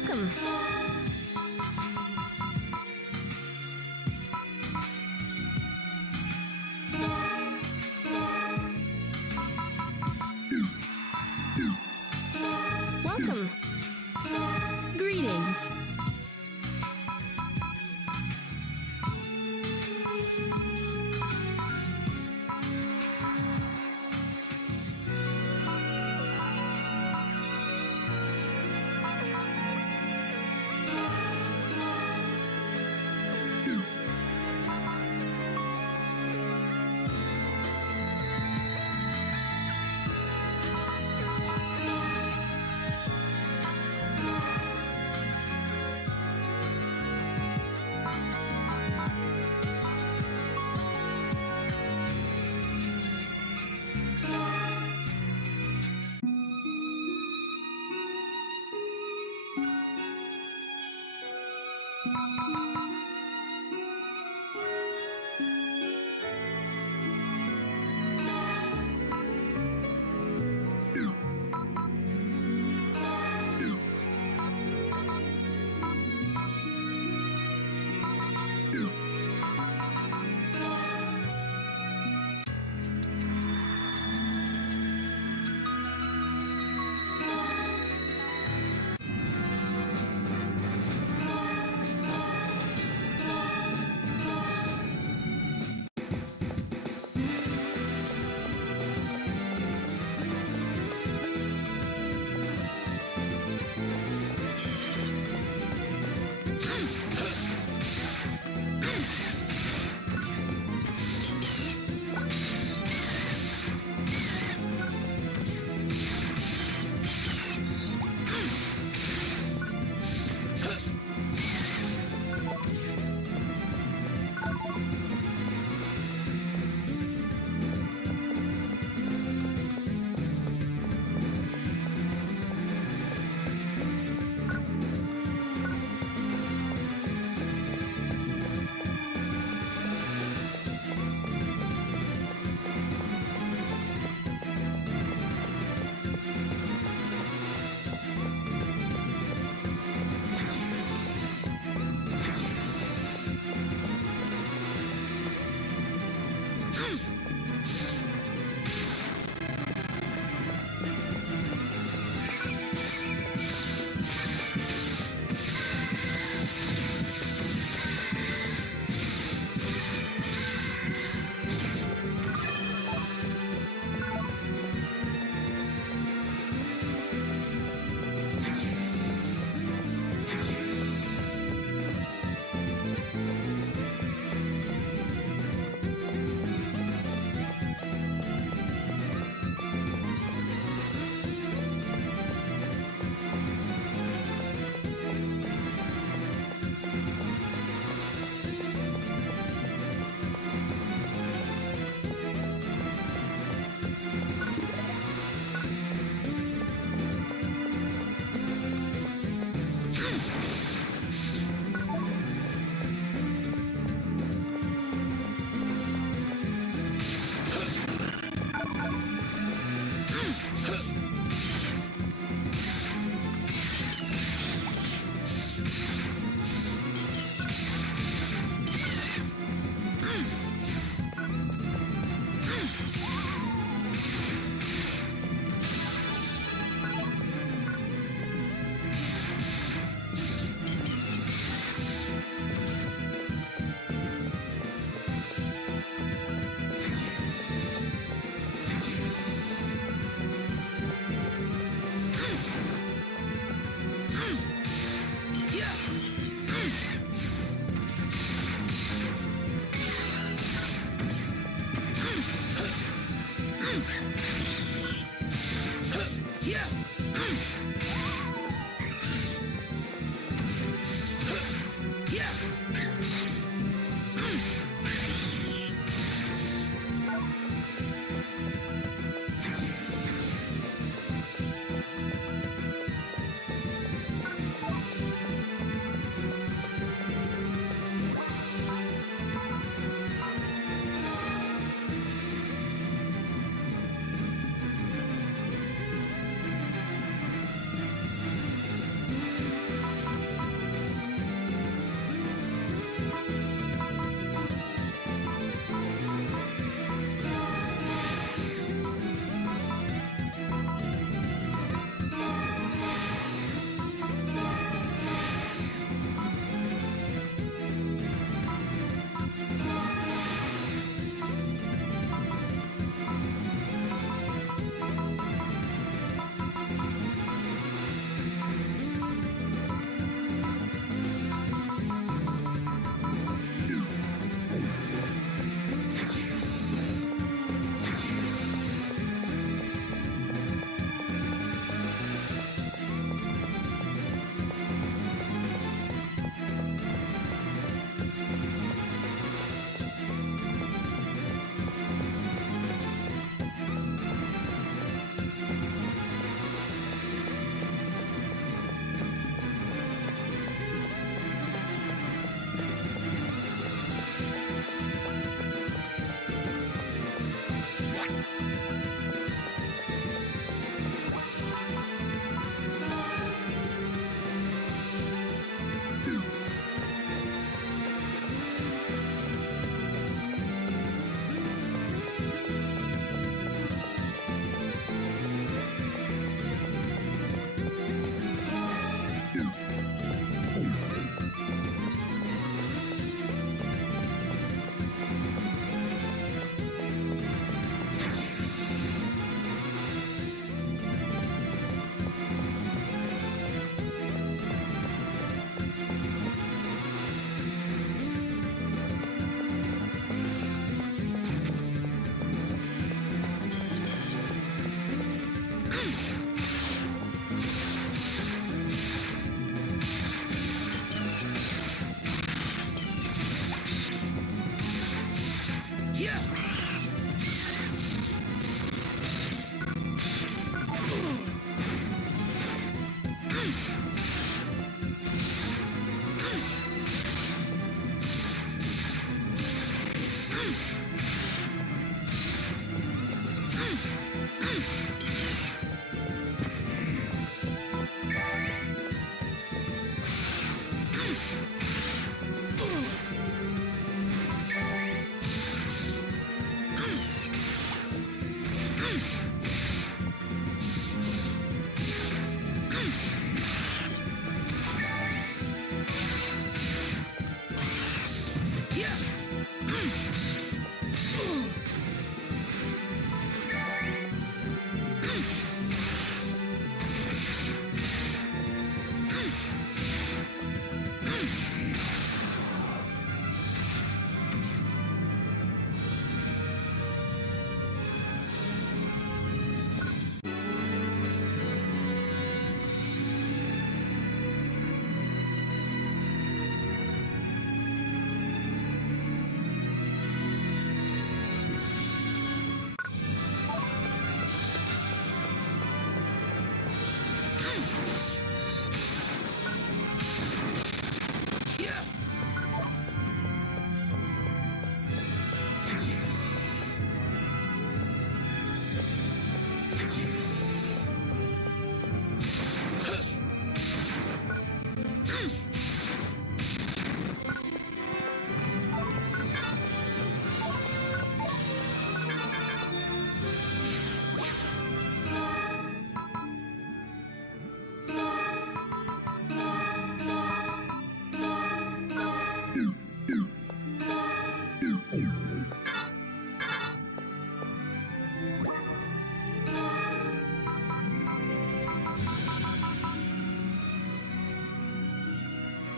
Welcome. Welcome. Greetings.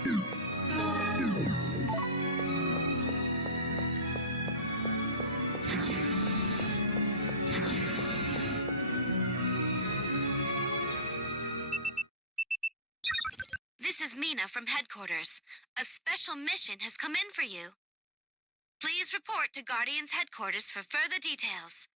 This is Mina from headquarters. A special mission has come in for you. Please report to Guardian's headquarters for further details.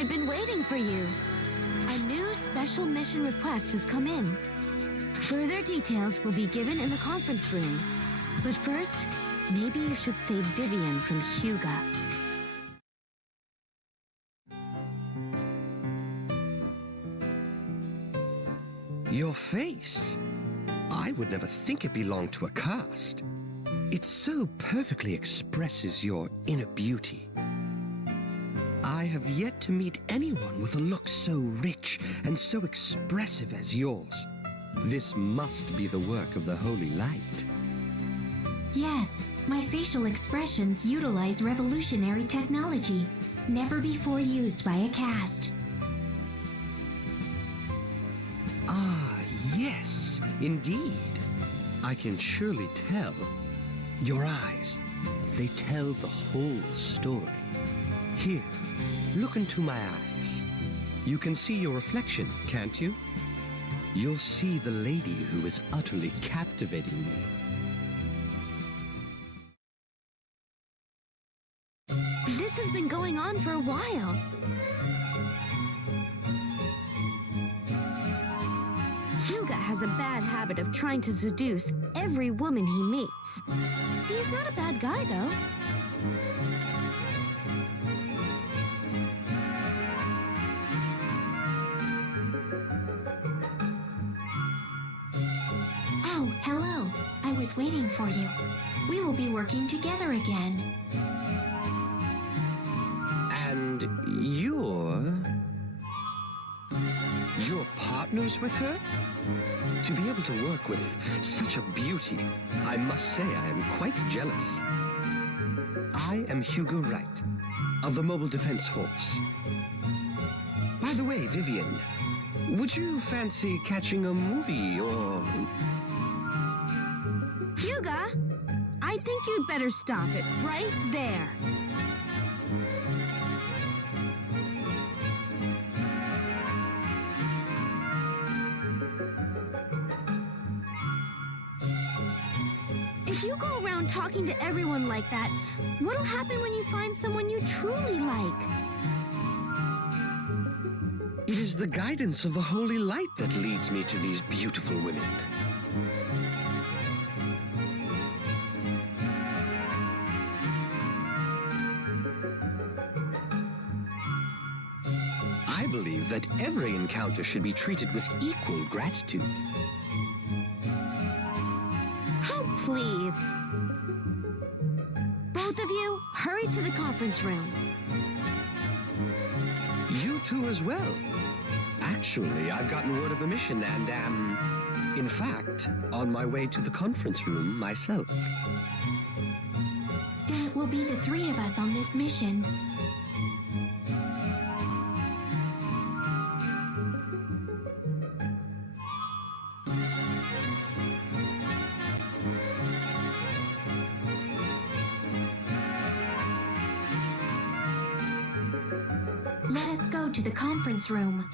I've been waiting for you. A new special mission request has come in. Further details will be given in the conference room. But first, maybe you should save Vivian from Hyuga. Your face? I would never think it belonged to a caste. It so perfectly expresses your inner beauty. I have yet to meet anyone with a look so rich and so expressive as yours. This must be the work of the Holy Light. Yes, my facial expressions utilize revolutionary technology, never before used by a caste. Ah, yes, indeed. I can surely tell. Your eyes, they tell the whole story. Here, look into my eyes. You can see your reflection, can't you? You'll see the lady who is utterly captivating me. This has been going on for a while. Hyuga has a bad habit of trying to seduce every woman he meets. He's not a bad guy, though. Oh, hello. I was waiting for you. We will be working together again. And you're partners with her? To be able to work with such a beauty, I must say I am quite jealous. I am Hugo Wright, of the Mobile Defense Force. By the way, Vivian, would you fancy catching a movie or... Hyuga, I think you'd better stop it right there. If you go around talking to everyone like that, what'll happen when you find someone you truly like? It is the guidance of the Holy Light that leads me to these beautiful women. I believe that every encounter should be treated with equal gratitude. Oh, please. Both of you, hurry to the conference room. You two as well. Actually, I've gotten word of the mission and am, in fact, on my way to the conference room myself. Then it will be the three of us on this mission. Let us go to the conference room.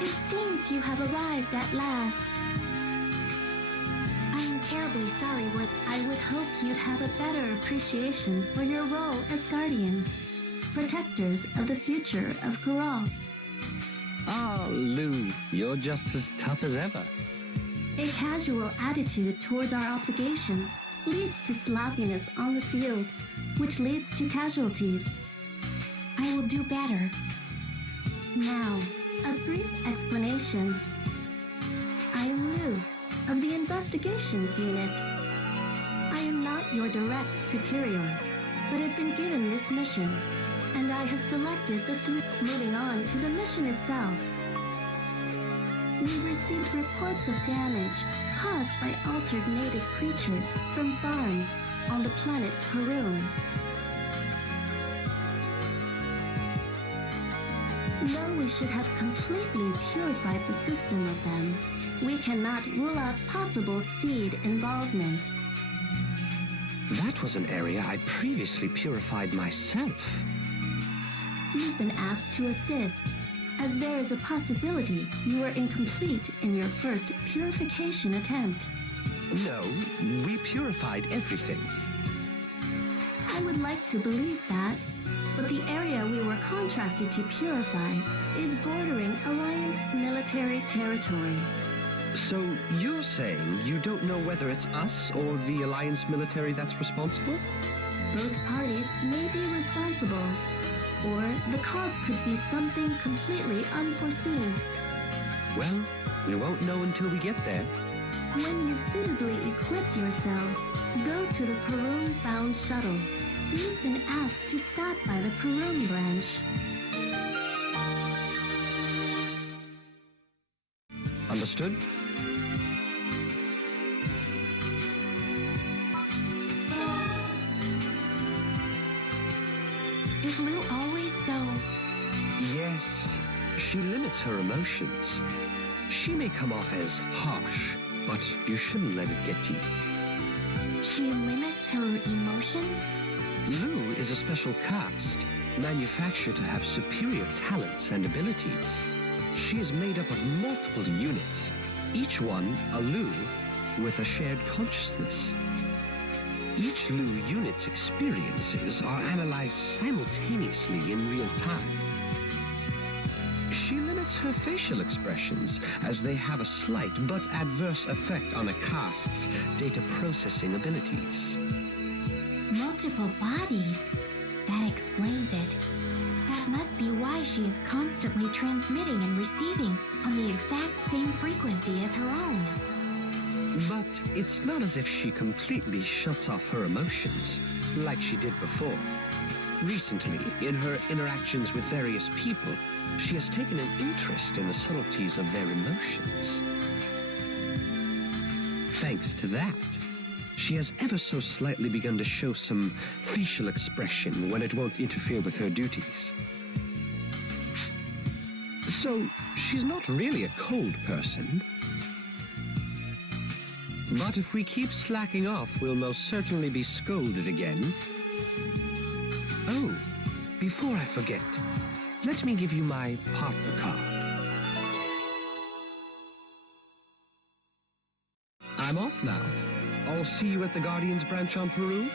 It seems you have arrived at last. I'm terribly sorry. What I would hope you'd have a better appreciation for your role as guardians, protectors of the future of Kural. Ah, Lou, you're just as tough as ever. A casual attitude towards our obligations leads to sloppiness on the field, which leads to casualties. I will do better. Now, a brief explanation. I am Lou, of the Investigations Unit. I am not your direct superior, but have been given this mission, and I have selected the three. Moving on to the mission itself. We've received reports of damage caused by altered native creatures from farms on the planet Perun. Though we should have completely purified the system of them, we cannot rule out possible seed involvement. That was an area I previously purified myself. You've been asked to assist, as there is a possibility you were incomplete in your first purification attempt. No, we purified everything. I would like to believe that, but the area we were contracted to purify is bordering Alliance military territory. So you're saying you don't know whether it's us or the Alliance military that's responsible? Both parties may be responsible, or the cause could be something completely unforeseen. Well, we won't know until we get there. When you've suitably equipped yourselves, go to the Perun-bound shuttle. You've been asked to stop by the Perun branch. Understood? Is Lou always so... Yes, she limits her emotions. She may come off as harsh, but you shouldn't let it get to you. She limits her emotions? Lou is a special caste, manufactured to have superior talents and abilities. She is made up of multiple units, each one a Lou with a shared consciousness. Each Lou unit's experiences are analyzed simultaneously in real time. She limits her facial expressions as they have a slight but adverse effect on a caste's data processing abilities. Multiple bodies? That explains it. That must be why she is constantly transmitting and receiving on the exact same frequency as her own. But it's not as if she completely shuts off her emotions, like she did before. Recently, in her interactions with various people, she has taken an interest in the subtleties of their emotions. Thanks to that, she has ever so slightly begun to show some facial expression when it won't interfere with her duties. So, she's not really a cold person. But if we keep slacking off, we'll most certainly be scolded again. Oh, before I forget, let me give you my partner card. I'm off now. I'll see you at the Guardians branch on Peru.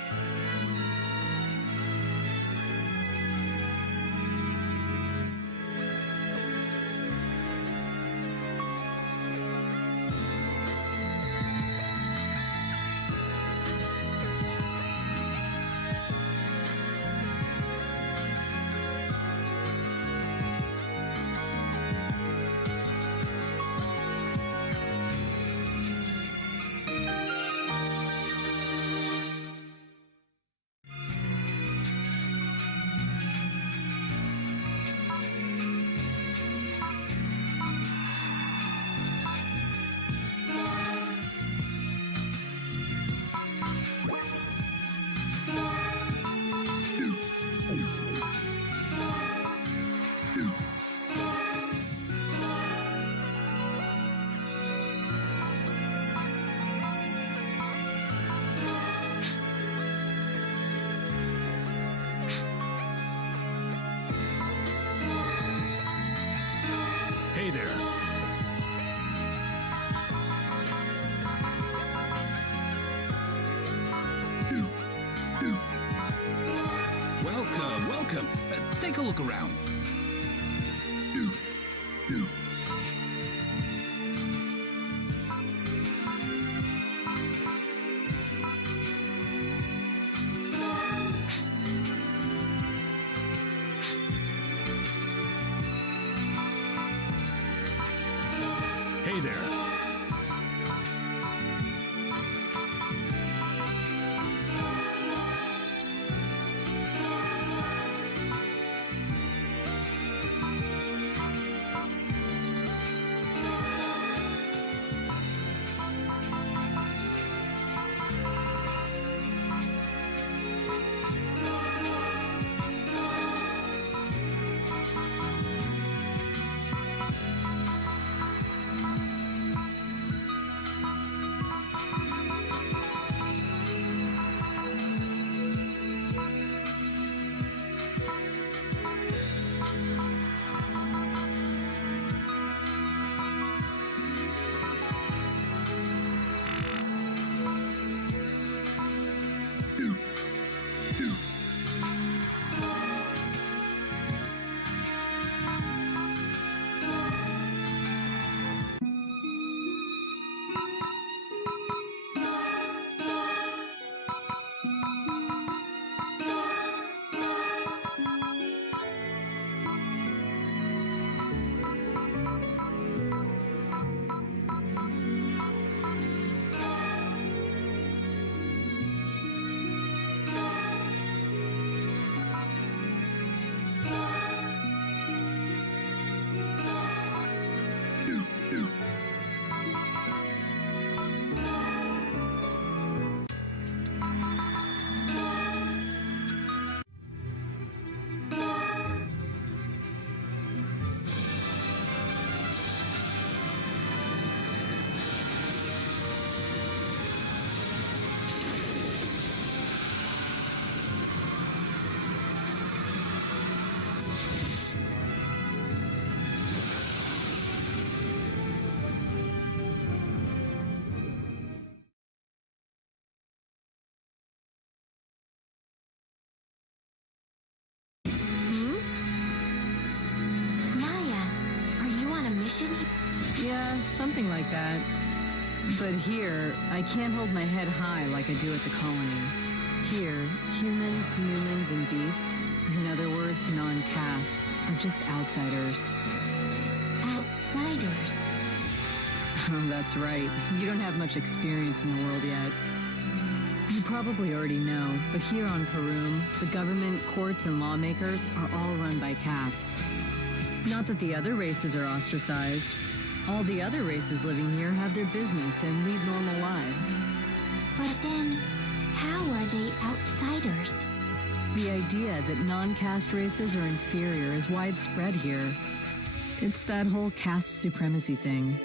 Welcome. Take a look around. Hey there. Yeah, something like that. But here, I can't hold my head high like I do at the colony. Here, humans, Newmans, and beasts, in other words, non-castes, are just outsiders. Outsiders. Oh, that's right. You don't have much experience in the world yet. You probably already know, but here on Perum, the government, courts, and lawmakers are all run by castes. Not that the other races are ostracized. All the other races living here have their business and lead normal lives. But then, how are they outsiders? The idea that non-caste races are inferior is widespread here. It's that whole caste supremacy thing.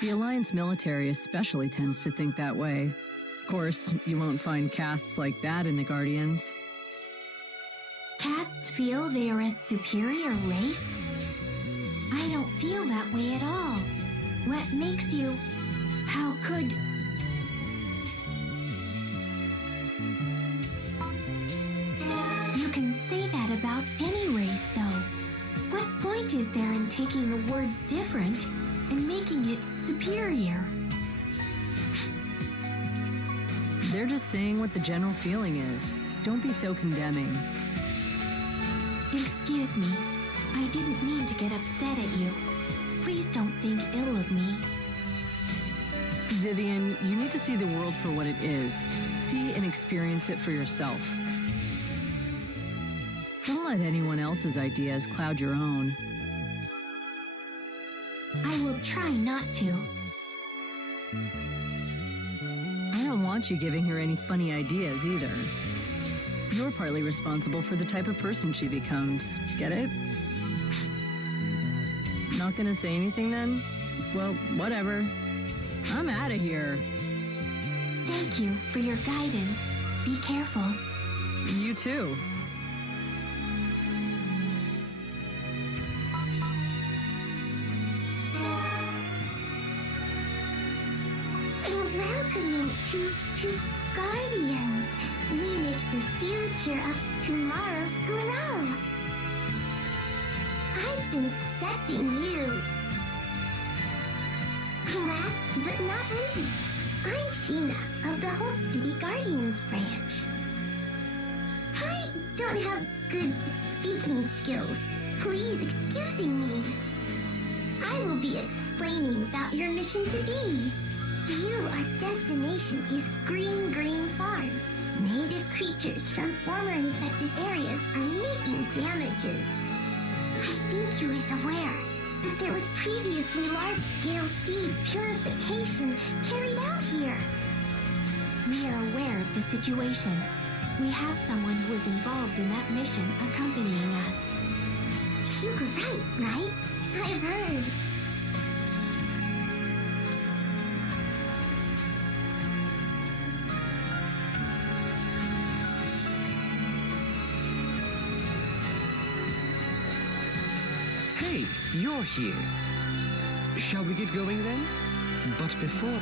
The Alliance military especially tends to think that way. Of course, you won't find castes like that in the Guardians. Castes feel they are a superior race? I don't feel that way at all. What makes you... How could... You can say that about any race, though. What point is there in taking the word different and making it superior? They're just saying what the general feeling is. Don't be so condemning. Excuse me. I didn't mean to get upset at you. Please don't think ill of me. Vivian, you need to see the world for what it is. See and experience it for yourself. Don't let anyone else's ideas cloud your own. I will try not to. I don't want you giving her any funny ideas either. You're partly responsible for the type of person she becomes. Get it? Not gonna say anything then? Well, whatever. I'm out of here. Thank you for your guidance. Be careful. You too. Welcoming to Guardians. We make the future of tomorrow's grow. inspecting you. Last but not least, I'm Sheena of the Holt City Guardians branch. I don't have good speaking skills. Please excusing me. I will be explaining about your mission to be. Our destination is Green Farm. Native creatures from former infected areas are making damages. I think you is aware that there was previously large-scale seed purification carried out here. We are aware of the situation. We have someone who is involved in that mission accompanying us. You were right? I've heard. Hey, you're here. Shall we get going then? But before...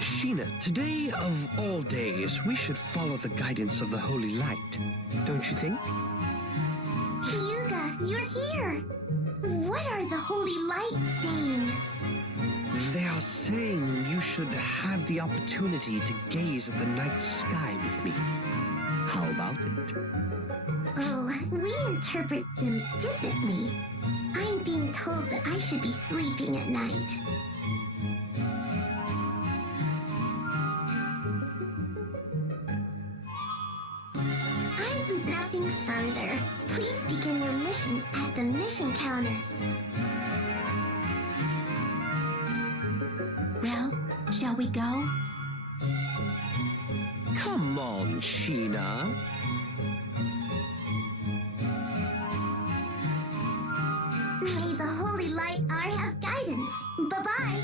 Sheena, today of all days, we should follow the guidance of the Holy Light. Don't you think? Hyuga, you're here. What are the Holy Light saying? They are saying you should have the opportunity to gaze at the night sky with me. How about it? Oh, we interpret them differently. I'm being told that I should be sleeping at night. I've nothing further. Please begin your mission at the mission counter. Well, shall we go? Come on, Sheena. May the Holy Light have guidance. Bye-bye.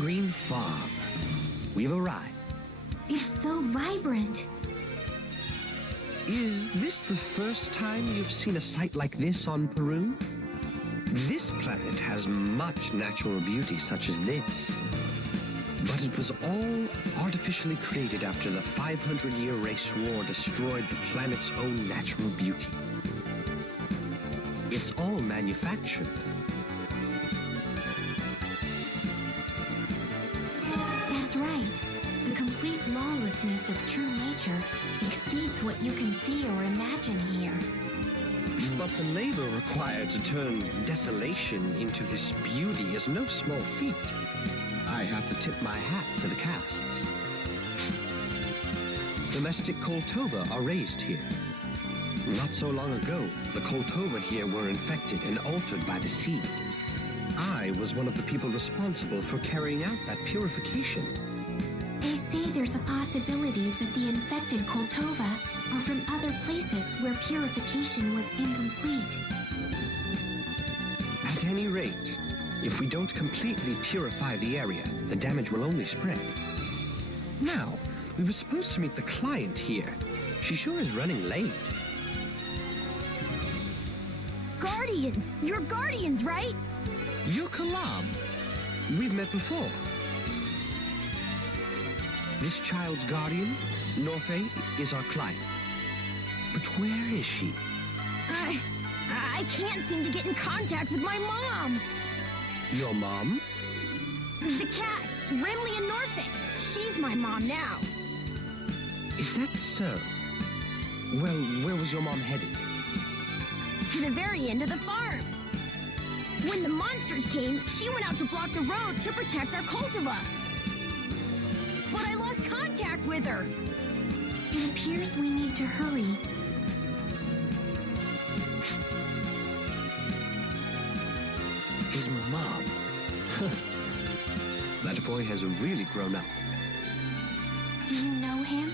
Green Farm. We've arrived. It's so vibrant. Is this the first time you've seen a sight like this on Peru? This planet has much natural beauty such as this. But it was all artificially created after the 500-year race war destroyed the planet's own natural beauty. It's all manufactured. That's right. The complete lawlessness of true nature exceeds what you can see or imagine here. But the labor required to turn desolation into this beauty is no small feat. I have to tip my hat to the castes. Domestic Koltova are raised here. Not so long ago, the Koltova here were infected and altered by the seed. I was one of the people responsible for carrying out that purification. They say there's a possibility that the infected Koltova are from other places where purification was incomplete. At any rate, if we don't completely purify the area, the damage will only spread. Now, we were supposed to meet the client here. She sure is running late. Guardians! You're Guardians, right? You're Kalam. We've met before. This child's guardian, Norfe, is our client. But where is she? I can't seem to get in contact with my mom. Your mom? The cast, Rimley and Norfolk. She's my mom now. Is that so? Well, where was your mom headed? To the very end of the farm. When the monsters came, she went out to block the road to protect our cultiva. But I lost contact with her. It appears we need to hurry. His mom. That boy has really grown up. Do you know him?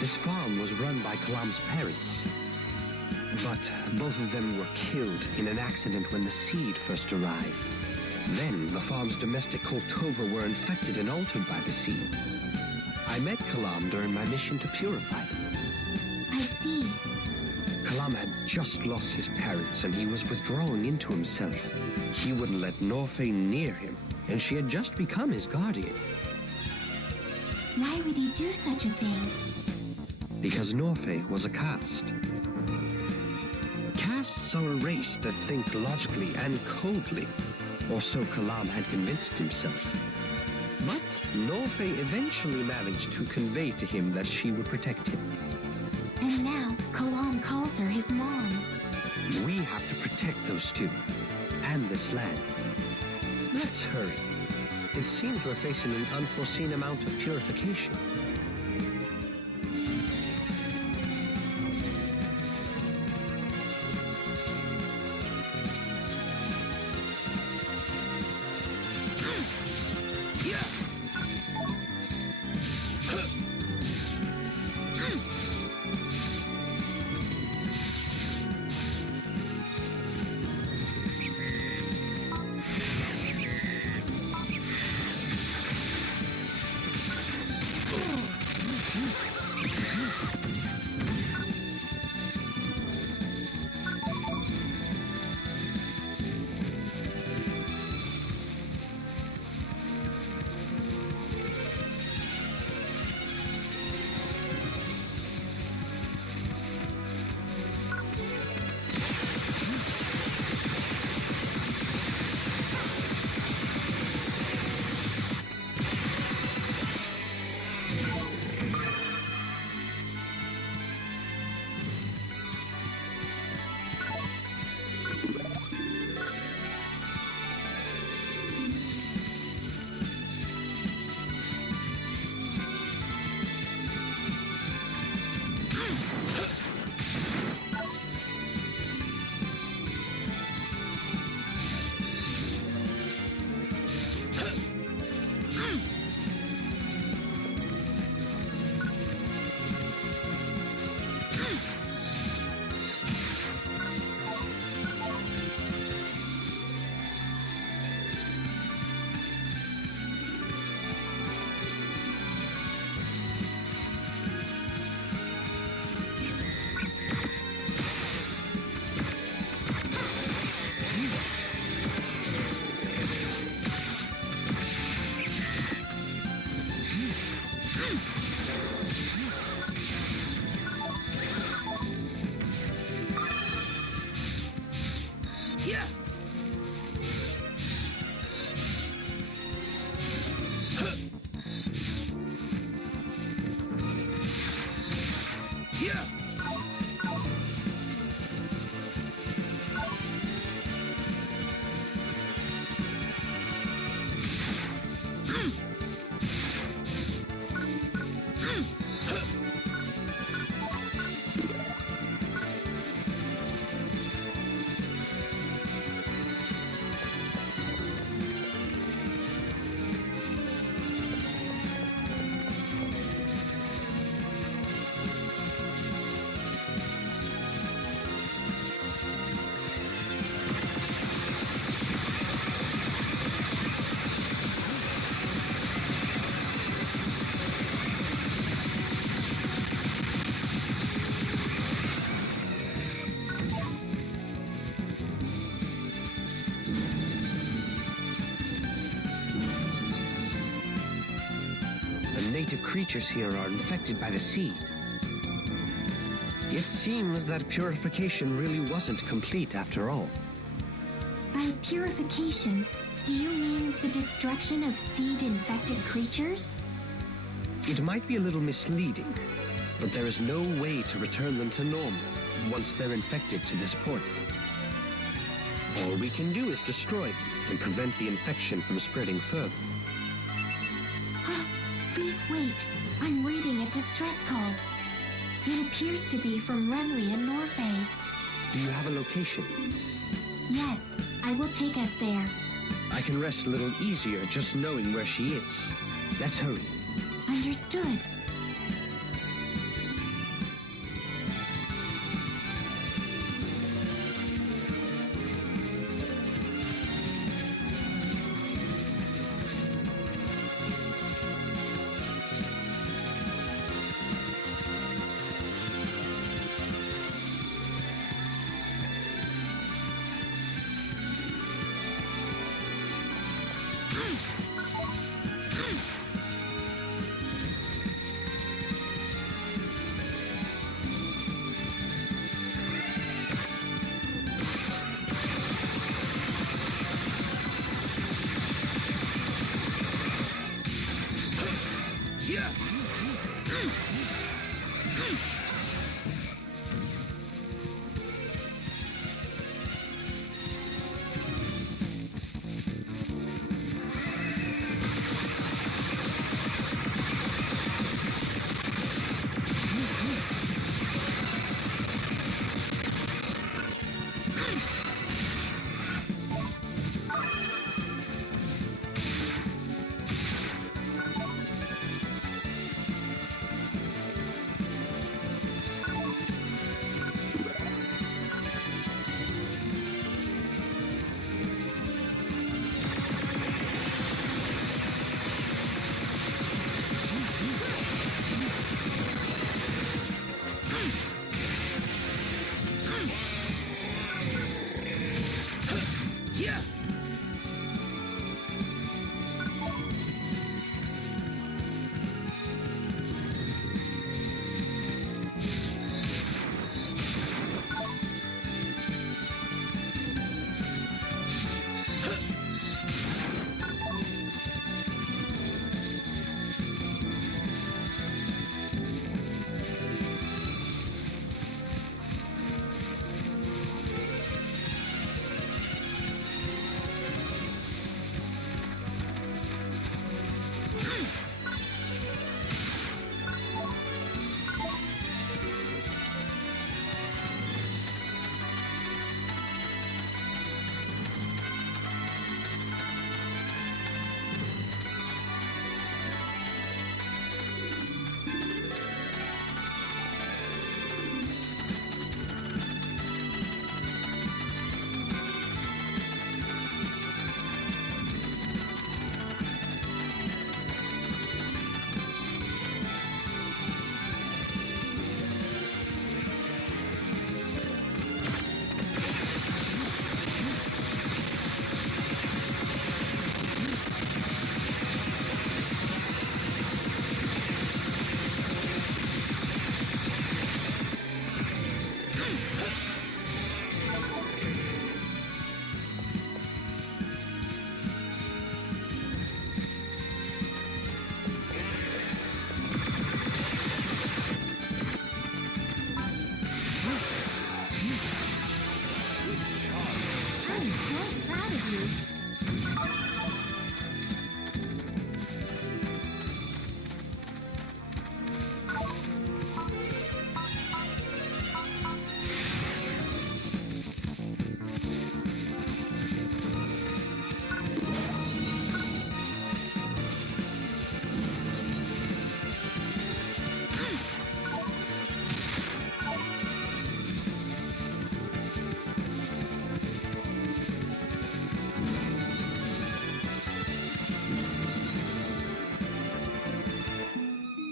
This farm was run by Kalam's parents. But both of them were killed in an accident when the seed first arrived. Then the farm's domestic cultivar were infected and altered by the seed. I met Kalam during my mission to purify them. I see. Kalam had just lost his parents and he was withdrawing into himself. He wouldn't let Norfei near him, and she had just become his guardian. Why would he do such a thing? Because Norfei was a caste. Castes are a race that think logically and coldly, or so Kalam had convinced himself. But Norfei eventually managed to convey to him that she would protect him. And now, Kalam calls her his mom. We have to protect those two, and this land. Let's hurry. It seems we're facing an unforeseen amount of purification. Native creatures here are infected by the seed. It seems that purification really wasn't complete after all. By purification, do you mean the destruction of seed-infected creatures? It might be a little misleading, but there is no way to return them to normal once they're infected to this point. All we can do is destroy them and prevent the infection from spreading further. Please wait. I'm reading a distress call. It appears to be from Remley and Norfay. Do you have a location? Yes, I will take us there. I can rest a little easier just knowing where she is. Let's hurry. Understood.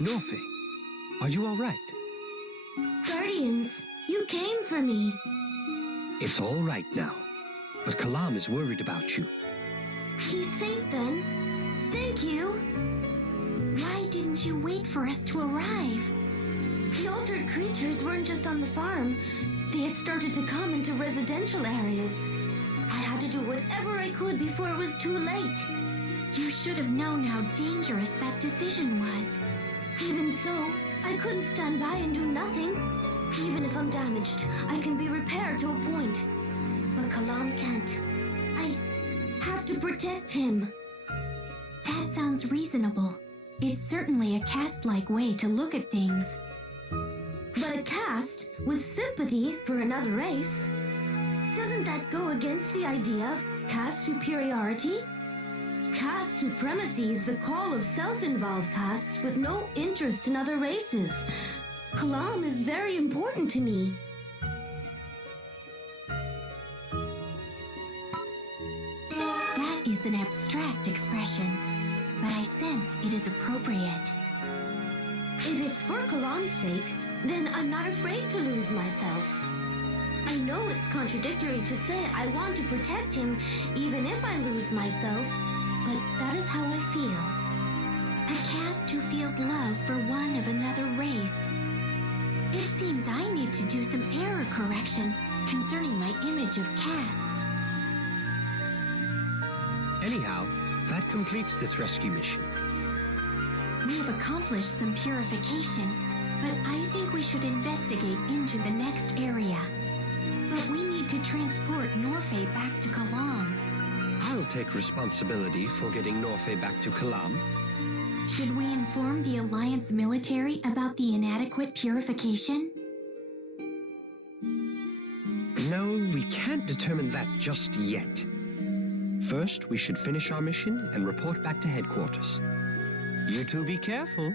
Norfay, are you all right? Guardians, you came for me. It's all right now, but Kalam is worried about you. He's safe then. Thank you. Why didn't you wait for us to arrive? The altered creatures weren't just on the farm. They had started to come into residential areas. I had to do whatever I could before it was too late. You should have known how dangerous that decision was. Even so, I couldn't stand by and do nothing. Even if I'm damaged, I can be repaired to a point. But Kalam can't. I have to protect him. That sounds reasonable. It's certainly a caste-like way to look at things. But a caste with sympathy for another race? Doesn't that go against the idea of caste superiority? Caste supremacy is the call of self-involved castes with no interest in other races. Kalam is very important to me. That is an abstract expression, but I sense it is appropriate. If it's for Kalam's sake, then I'm not afraid to lose myself. I know it's contradictory to say I want to protect him even if I lose myself, but that is how I feel. A caste who feels love for one of another race. It seems I need to do some error correction concerning my image of castes. Anyhow, that completes this rescue mission. We have accomplished some purification, but I think we should investigate into the next area. But we need to transport Norfei back to Kalam. I'll take responsibility for getting Norfei back to Kalam. Should we inform the Alliance military about the inadequate purification? No, we can't determine that just yet. First, we should finish our mission and report back to headquarters. You two be careful.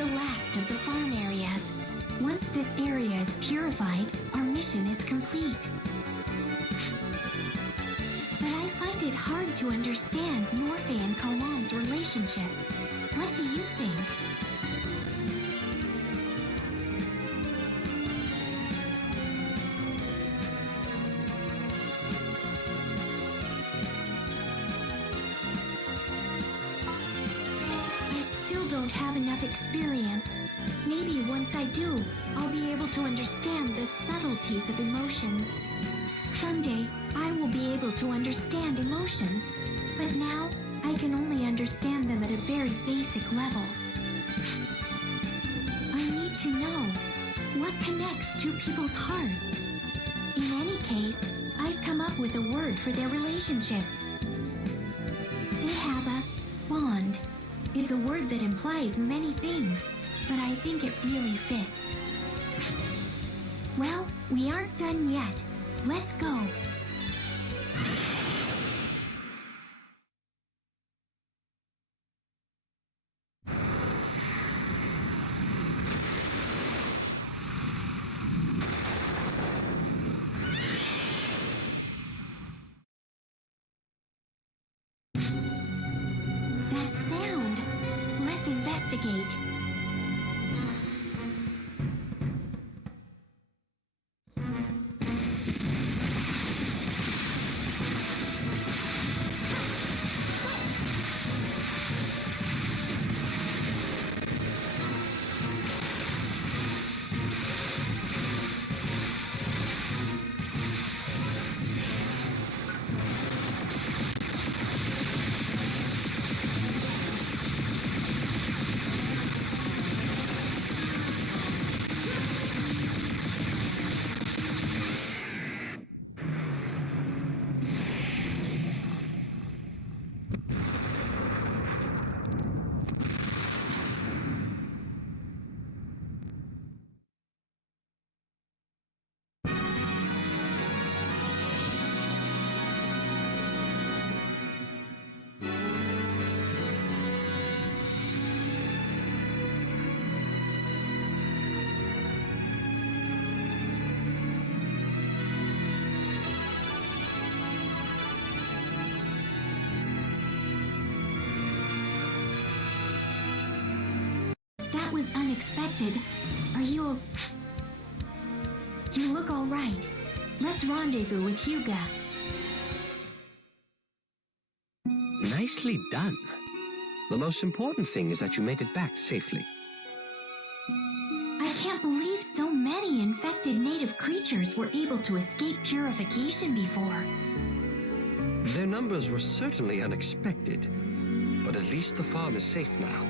the last of the farm areas. Once this area is purified, our mission is complete. But I find it hard to understand Norfe and Kalam's relationship. What do you think? Don't have enough experience. Maybe once I do, I'll be able to understand the subtleties of emotions. Someday, I will be able to understand emotions, but now I can only understand them at a very basic level. I need to know what connects two people's hearts. In any case, I've come up with a word for their relationship. They have a bond. It's a word that implies many things, but I think it really fits. Well, we aren't done yet. Let's go. That sound. Let's investigate. That was unexpected. Are you You look all right. Let's rendezvous with Hyuga. Nicely done. The most important thing is that you made it back safely. I can't believe so many infected native creatures were able to escape purification before. Their numbers were certainly unexpected, but at least the farm is safe now.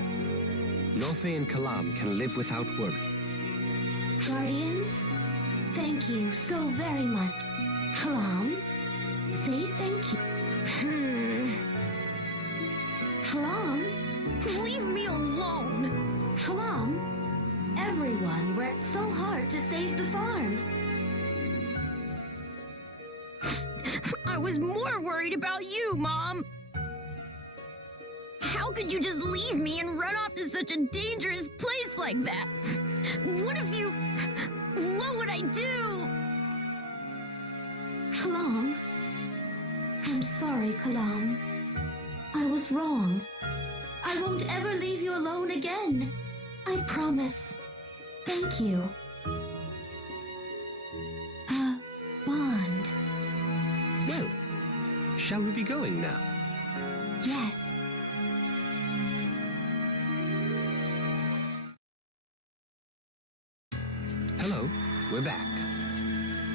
Norfe and Kalam can live without worry. Guardians, thank you so very much. Kalam, say thank you. Kalam, leave me alone. Kalam, everyone worked so hard to save the farm. I was more worried about you, Mom. How could you just leave me and run off to such a dangerous place like that? What would I do? Kalam, I'm sorry, Kalam. I was wrong. I won't ever leave you alone again. I promise. Thank you. Bond. Well, shall we be going now? Yes. Hello, we're back.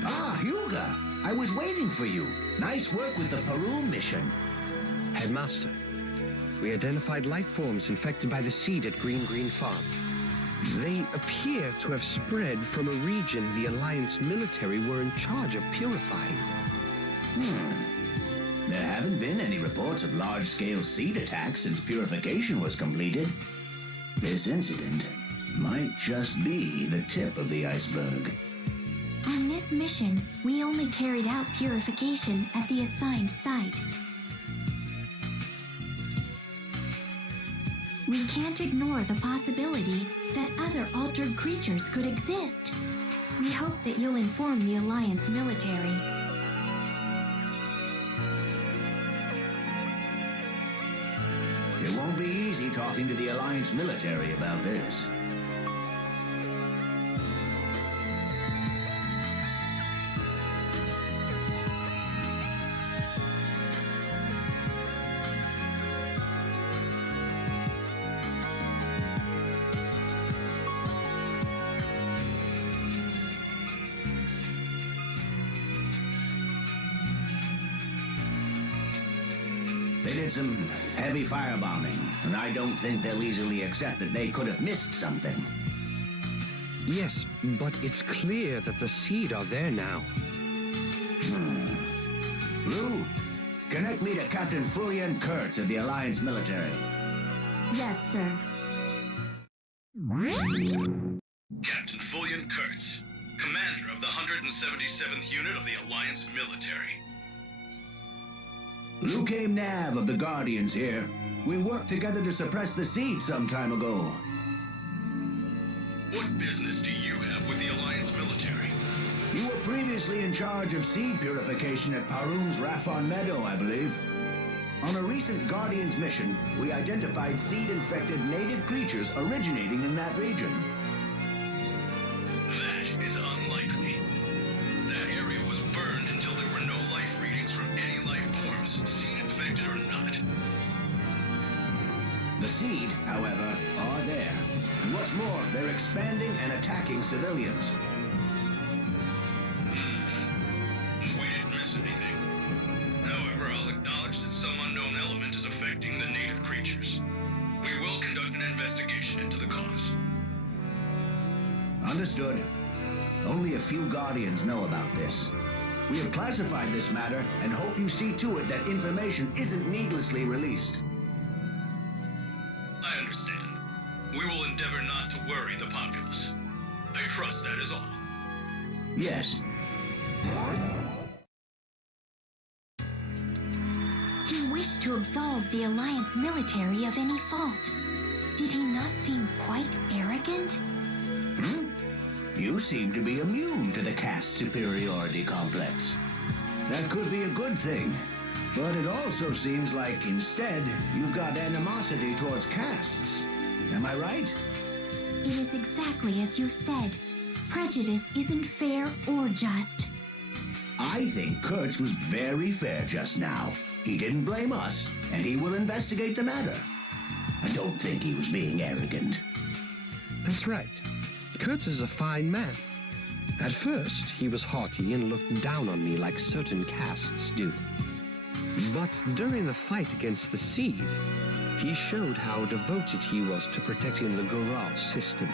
Ah, Hyuga! I was waiting for you. Nice work with the Peru mission. Headmaster, we identified life forms infected by the seed at Green Farm. They appear to have spread from a region the Alliance military were in charge of purifying. There haven't been any reports of large-scale seed attacks since purification was completed. This incident might just be the tip of the iceberg. On this mission, we only carried out purification at the assigned site. We can't ignore the possibility that other altered creatures could exist. We hope that you'll inform the Alliance military. It won't be easy talking to the Alliance military about this. They did some heavy firebombing, and I don't think they'll easily accept that they could have missed something. Yes, but it's clear that the seed are there now. Lou, connect me to Captain Fullian Kurtz of the Alliance military. Yes, sir. Captain Fullian Kurtz, commander of the 177th Unit of the Alliance military. Luke Nav of the Guardians here. We worked together to suppress the seed some time ago. What business do you have with the Alliance military? You were previously in charge of seed purification at Parum's Raphon Meadow, I believe. On a recent Guardians mission, we identified seed-infected native creatures originating in that region. That is unlikely. That area was burned until there were no life readings from any life forms, seed-infected or not. The seed, however, are there. And what's more, they're expanding and attacking civilians. We didn't miss anything. However, I'll acknowledge that some unknown element is affecting the native creatures. We will conduct an investigation into the cause. Understood. Only a few Guardians know about this. We have classified this matter and hope you see to it that information isn't needlessly released. I understand. We will endeavor not to worry the populace. I trust that is all. Yes. He wished to absolve the Alliance military of any fault. Did he not seem quite arrogant? You seem to be immune to the caste superiority complex. That could be a good thing. But it also seems like, instead, you've got animosity towards castes. Am I right? It is exactly as you've said. Prejudice isn't fair or just. I think Kurtz was very fair just now. He didn't blame us, and he will investigate the matter. I don't think he was being arrogant. That's right. Kurtz is a fine man. At first, he was haughty and looked down on me like certain castes do. But during the fight against the seed, he showed how devoted he was to protecting the Goral system.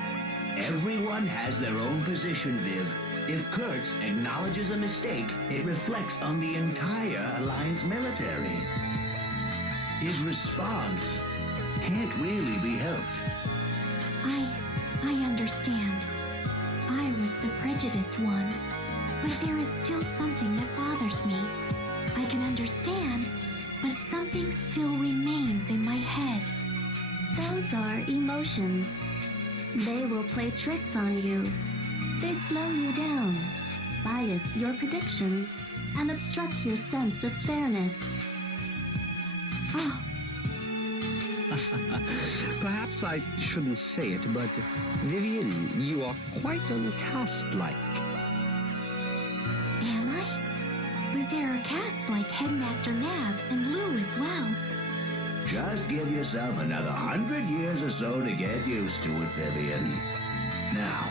Everyone has their own position, Viv. If Kurtz acknowledges a mistake, it reflects on the entire Alliance military. His response can't really be helped. I understand. I was the prejudiced one, but there is still something that bothers me. I can understand, but something still remains in my head. Those are emotions. They will play tricks on you. They slow you down, bias your predictions, and obstruct your sense of fairness. Oh, Perhaps I shouldn't say it, but Vivian, you are quite uncaste-like. am I? But there are casts like Headmaster Nav and Lou as well. Just give yourself another 100 years or so to get used to it, Vivian. Now,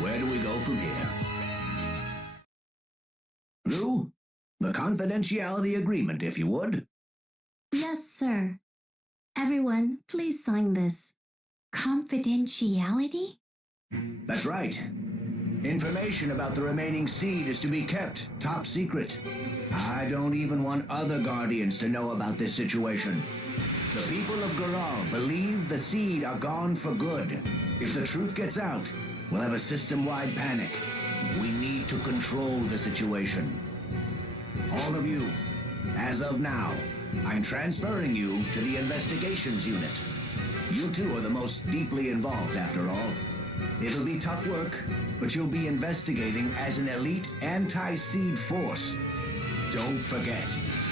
where do we go from here? Lou, the confidentiality agreement, if you would. Yes, sir. Everyone, please sign this. Confidentiality? That's right. Information about the remaining seed is to be kept top secret. I don't even want other Guardians to know about this situation. The people of Goral believe the seed are gone for good. If the truth gets out, we'll have a system-wide panic. We need to control the situation. All of you, as of now, I'm transferring you to the investigations unit. You two are the most deeply involved, after all. It'll be tough work, but you'll be investigating as an elite anti-seed force. Don't forget,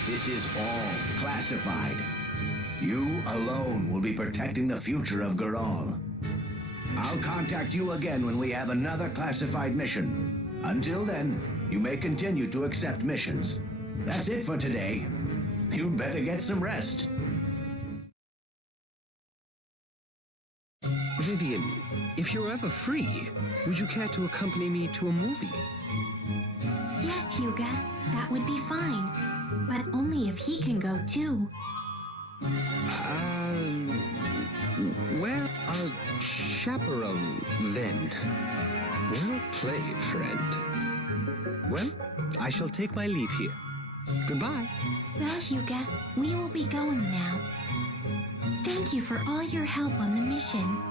this is all classified. You alone will be protecting the future of Goral. I'll contact you again when we have another classified mission. Until then, you may continue to accept missions. That's it for today. You'd better get some rest. Vivian, if you're ever free, would you care to accompany me to a movie? Yes, Hyuga, that would be fine. But only if he can go too. Well, a chaperone, then. Well played, friend. Well, I shall take my leave here. Goodbye. Well, Hyuga, we will be going now. Thank you for all your help on the mission.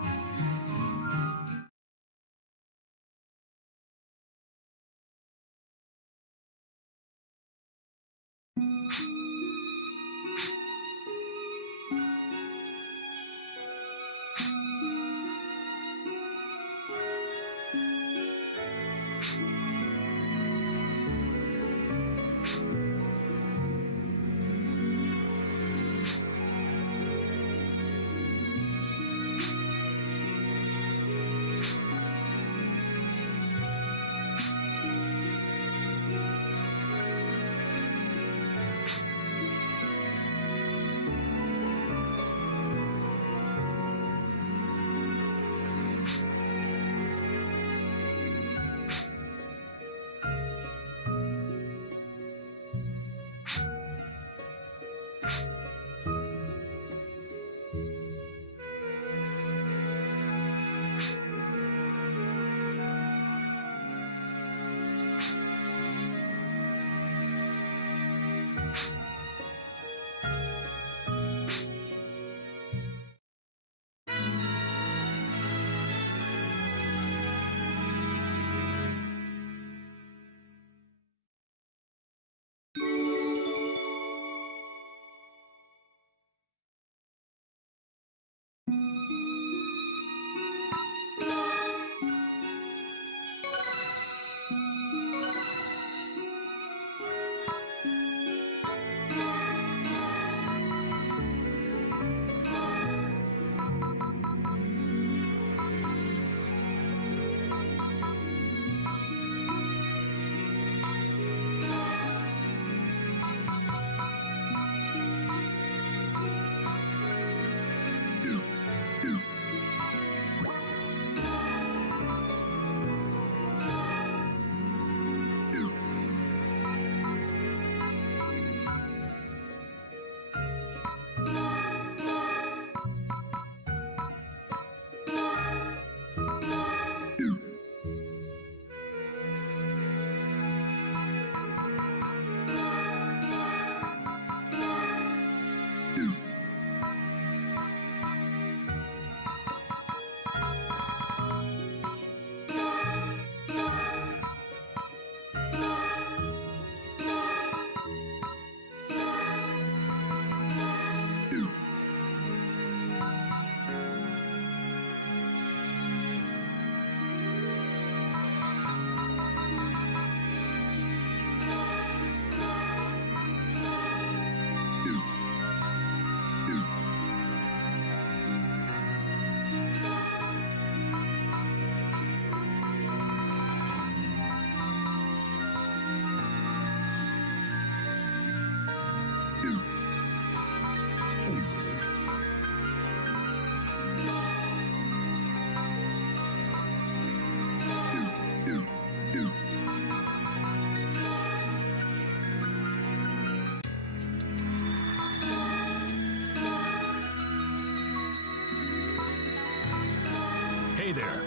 Hey there.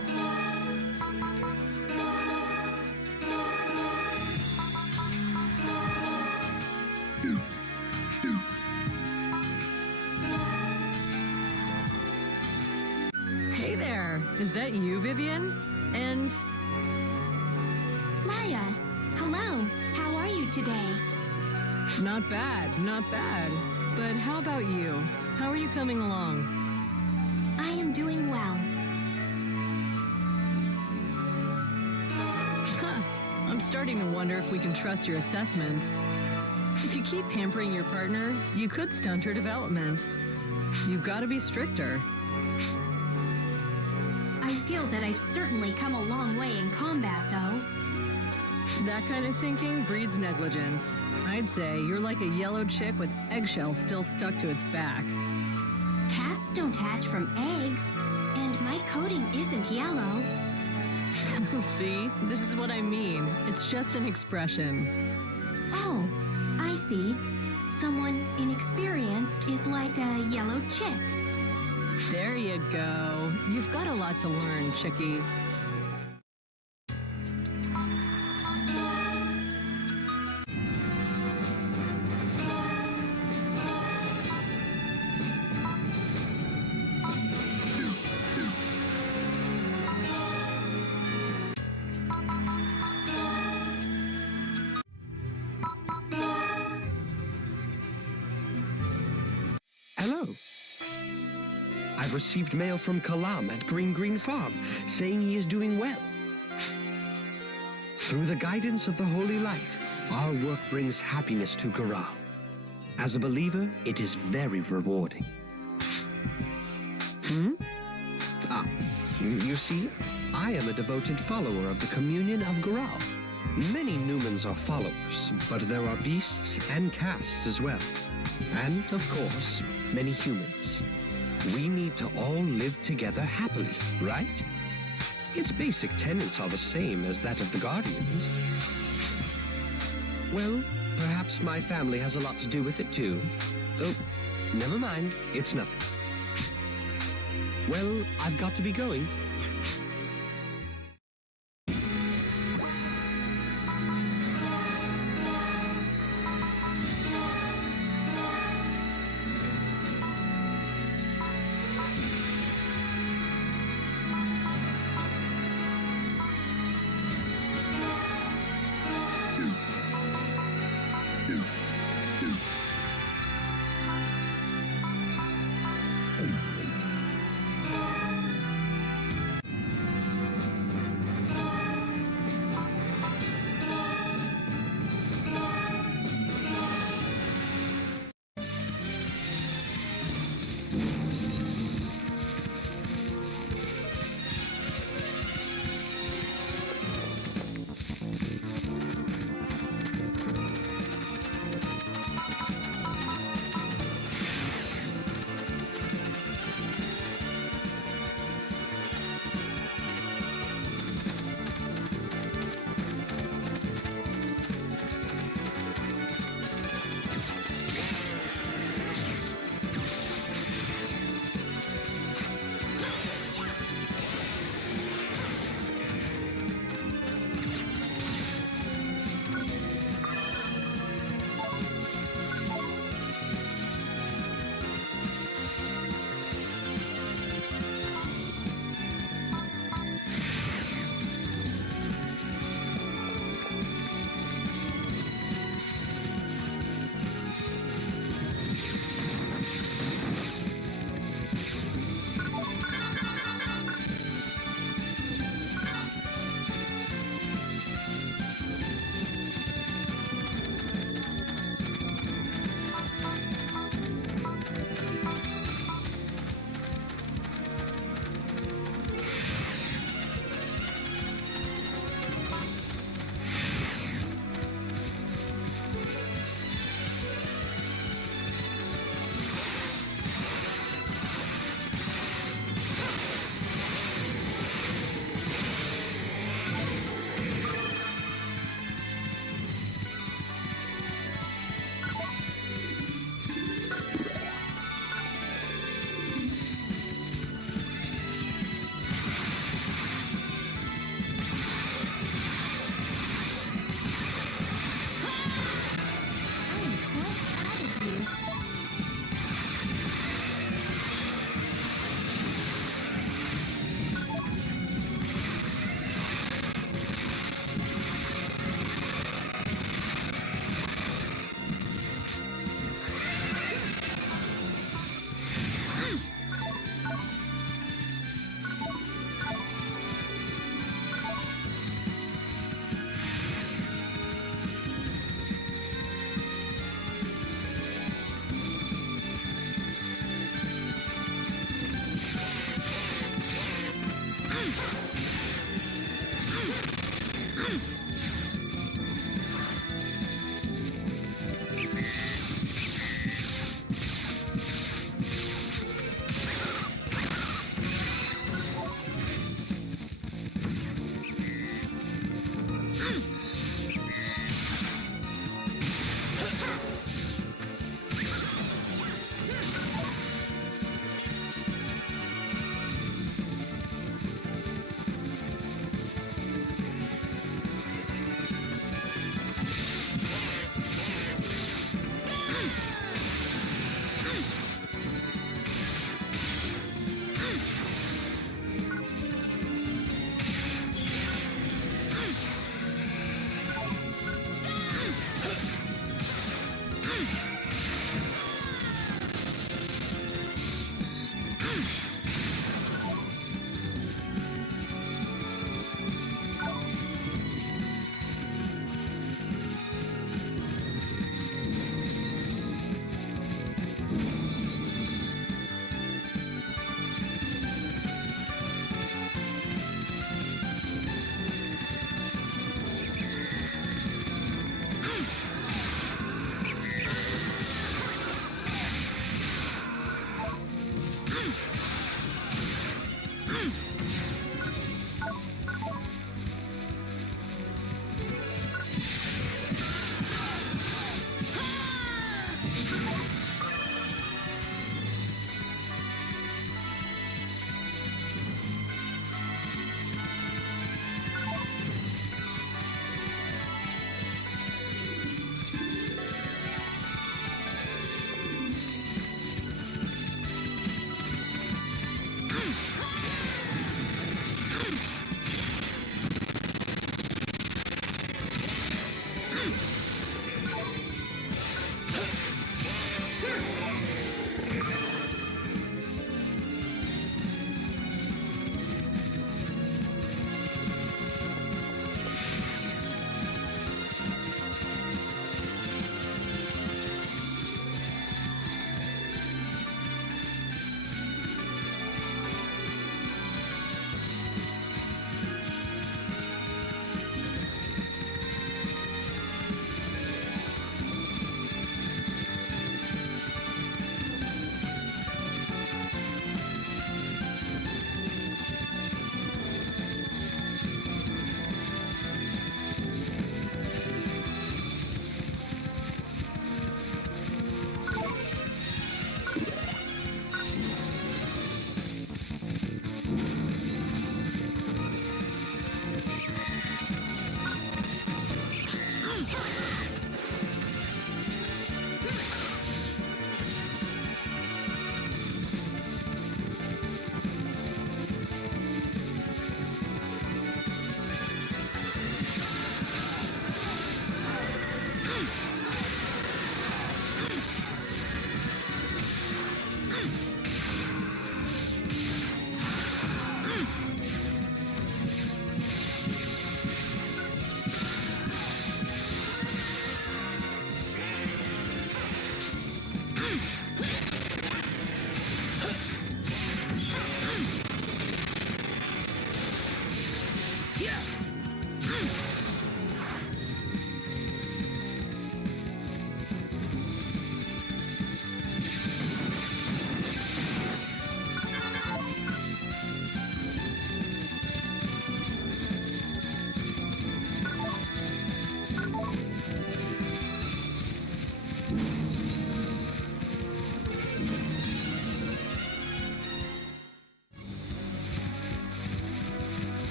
Hey there. Is that you, Vivian? And Maya, hello. How are you today? not bad, not bad. But how about you? How are you coming along? I am doing well. Huh. I'm starting to wonder if we can trust your assessments. If you keep pampering your partner, you could stunt her development. You've got to be stricter. I feel that I've certainly come a long way in combat, though. That kind of thinking breeds negligence. I'd say you're like a yellow chick with eggshells still stuck to its back. Cats don't hatch from eggs, and my coating isn't yellow. See? This is what I mean. It's just an expression. Oh, I see. Someone inexperienced is like a yellow chick. There you go. You've got a lot to learn, Chickie. Hello. I've received mail from Kalam at Green Farm, saying he is doing well. Through the guidance of the Holy Light, our work brings happiness to Garal. As a believer, it is very rewarding. You see, I am a devoted follower of the Communion of Garal. Many Newmans are followers, but there are beasts and castes as well. And, of course, many humans. We need to all live together happily, right? Its basic tenets are the same as that of the Guardians. Well, perhaps my family has a lot to do with it too. Oh, never mind, it's nothing. Well, I've got to be going.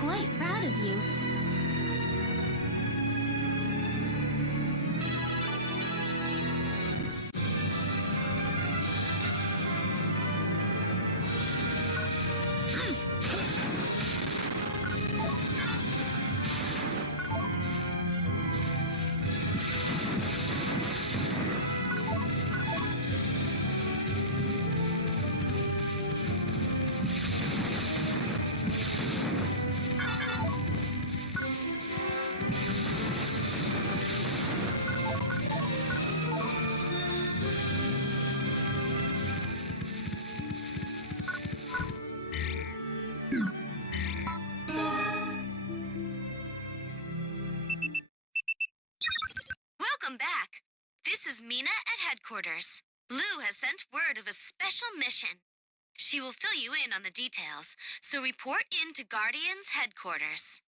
quite proud of you. Welcome back. This is Mina at headquarters. Lou has sent word of a special mission. She will fill you in on the details, so report in to Guardian's headquarters.